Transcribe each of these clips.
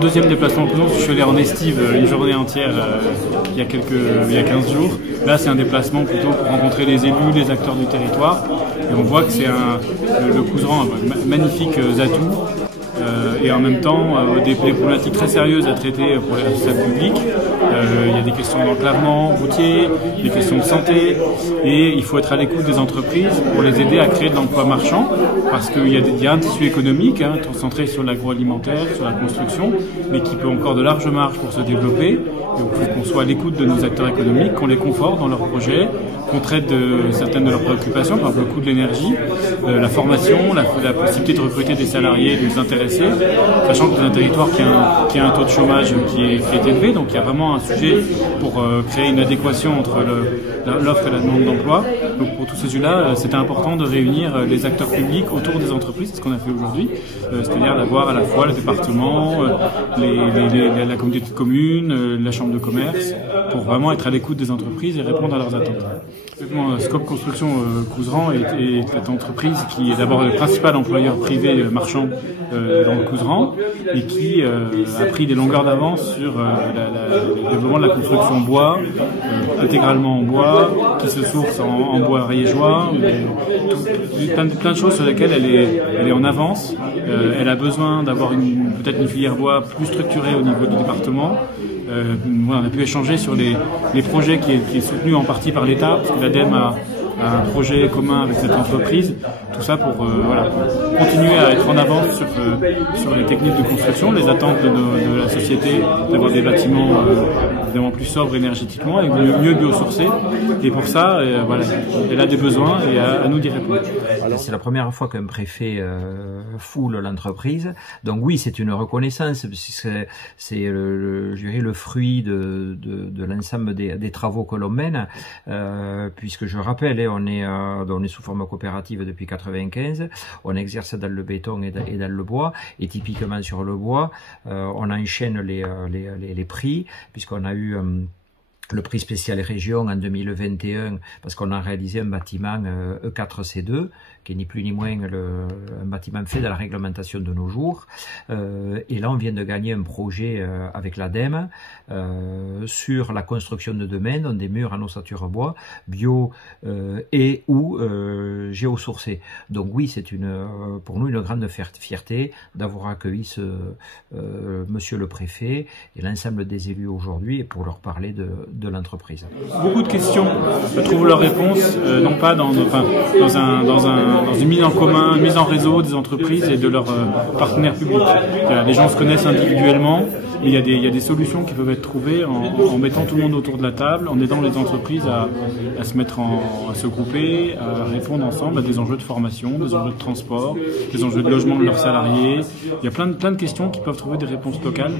deuxième déplacement en Couzran, je suis allé en estive une journée entière il y a 15 jours. Là, c'est un déplacement plutôt pour rencontrer les élus, les acteurs du territoire. Et on voit que c'est le Couzran a magnifiques atouts. Et en même temps des problématiques très sérieuses à traiter pour les responsables publics. Il y a des questions d'enclavement routier, des questions de santé, et il faut être à l'écoute des entreprises pour les aider à créer de l'emploi marchand, parce qu'il y a un tissu économique centré sur l'agroalimentaire, sur la construction, mais qui peut encore de larges marges pour se développer. Donc il faut qu'on soit à l'écoute de nos acteurs économiques, qu'on les conforte dans leurs projets, qu'on traite de certaines de leurs préoccupations, par exemple le coût de l'énergie, la formation, la possibilité de recruter des salariés, de les intéresser, sachant que c'est un territoire qui a un taux de chômage qui est élevé, donc il y a vraiment un sujet pour créer une adéquation entre l'offre et la demande d'emploi. Donc pour tous ces sujets-là, c'était important de réunir les acteurs publics autour des entreprises, c'est ce qu'on a fait aujourd'hui, c'est-à-dire d'avoir à la fois le département, la communauté de communes, la chambre de commerce, pour vraiment être à l'écoute des entreprises et répondre à leurs attentes. Scope Construction Couzran est cette entreprise qui est d'abord le principal employeur privé marchand dans le Couzran et qui a pris des longueurs d'avance sur le développement de la construction bois, intégralement en bois, qui se source en bois ariégeois, plein de choses sur lesquelles elle est en avance. Elle a besoin d'avoir peut-être une filière bois plus structurée au niveau du département. On a pu échanger sur les projets qui est soutenu en partie par l'État, parce que l'ADEME a un projet commun avec cette entreprise. Tout ça pour continuer à être en avance sur les techniques de construction, les attentes de la société, d'avoir des bâtiments évidemment plus sobres énergétiquement et mieux biosourcés. Et pour ça, elle a des besoins et à nous d'y répondre. C'est la première fois qu'un préfet foule l'entreprise. Donc oui, c'est une reconnaissance, c'est je dirais le fruit de l'ensemble des travaux que l'on mène, puisque je rappelle, on est sous forme coopérative depuis 95, on exerce dans le béton et dans le bois, et typiquement sur le bois, on enchaîne les prix, puisqu'on a eu le prix spécial région en 2021 parce qu'on a réalisé un bâtiment E4C2 qui est ni plus ni moins un bâtiment fait dans la réglementation de nos jours, et là on vient de gagner un projet avec l'ADEME sur la construction de demain dans des murs en ossature bois bio et ou géosourcés. Donc oui, c'est pour nous une grande fierté d'avoir accueilli monsieur le préfet et l'ensemble des élus aujourd'hui pour leur parler de l'entreprise. Beaucoup de questions trouvent leur réponse non pas dans une mise en commun, une mise en réseau des entreprises et de leurs partenaires publics. Les gens se connaissent individuellement, mais il y a des solutions qui peuvent être trouvées en mettant tout le monde autour de la table, en aidant les entreprises à se grouper, à répondre ensemble à des enjeux de formation, des enjeux de transport, des enjeux de logement de leurs salariés. Il y a plein de questions qui peuvent trouver des réponses locales.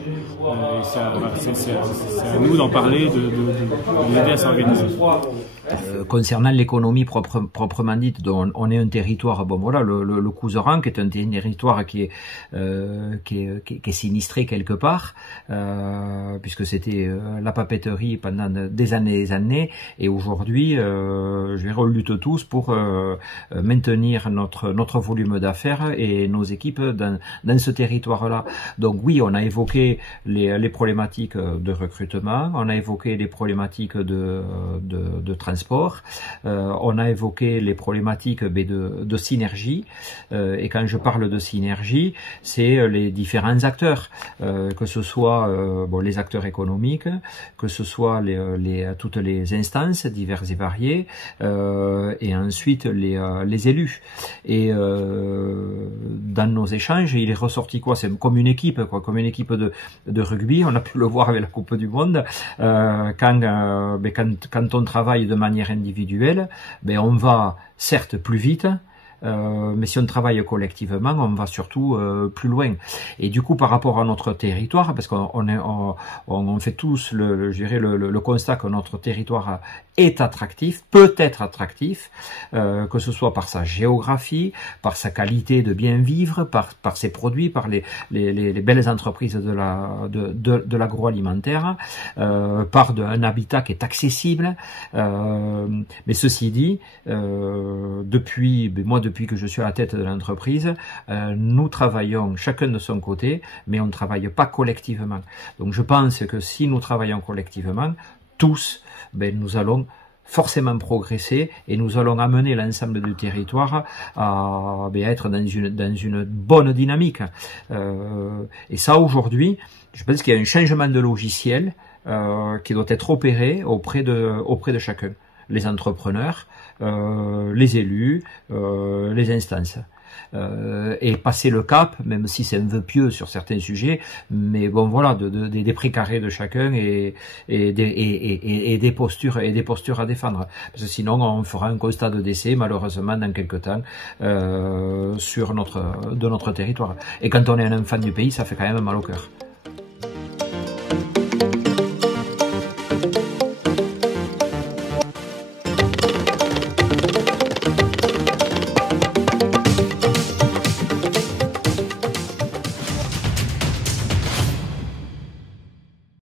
C'est à nous d'en parler, de les aider à s'organiser. Concernant l'économie proprement dite, dont on est un territoire, le Couzran, qui est un territoire qui est sinistré quelque part, puisque c'était la papeterie pendant des années, et aujourd'hui, on lutte tous pour maintenir notre volume d'affaires et nos équipes dans ce territoire-là. Donc oui, on a évoqué les problématiques de recrutement, on a évoqué les problématiques de transport, on a évoqué les problématiques de synergie, et quand je parle de synergie, c'est les différents acteurs, que ce soit les acteurs économiques, que ce soit toutes les instances diverses et variées, et ensuite les élus. Et dans nos échanges, il est ressorti quoi? C'est comme une équipe, comme une équipe de rugby. On a pu le voir avec la Coupe du Monde. Quand on travaille de manière individuelle, on va certes plus vite, mais si on travaille collectivement, on va surtout plus loin. Et du coup, par rapport à notre territoire, parce qu'on fait tous le constat que notre territoire est attractif, peut être attractif, que ce soit par sa géographie, par sa qualité de bien vivre, par ses produits, par les belles entreprises de l'agroalimentaire, par un habitat qui est accessible. Mais ceci dit, depuis depuis que je suis à la tête de l'entreprise, nous travaillons chacun de son côté, mais on ne travaille pas collectivement. Donc je pense que si nous travaillons collectivement, tous, nous allons forcément progresser et nous allons amener l'ensemble du territoire à être dans une bonne dynamique. Et ça, aujourd'hui, je pense qu'il y a un changement de logiciel qui doit être opéré auprès de chacun. Les entrepreneurs, les élus, les instances. Et passer le cap, même si c'est un vœu pieux sur certains sujets, mais bon voilà, des précarés de chacun et des postures à défendre. Parce que sinon on fera un constat de décès malheureusement dans quelques temps sur notre territoire. Et quand on est un enfant du pays, ça fait quand même mal au cœur.